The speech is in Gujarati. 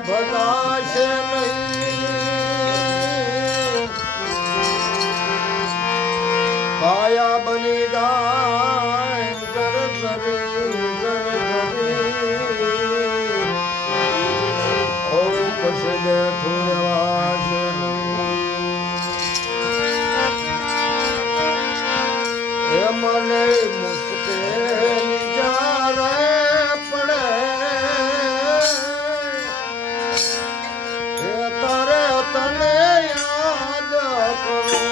ભગાશે તને યાદ કરું.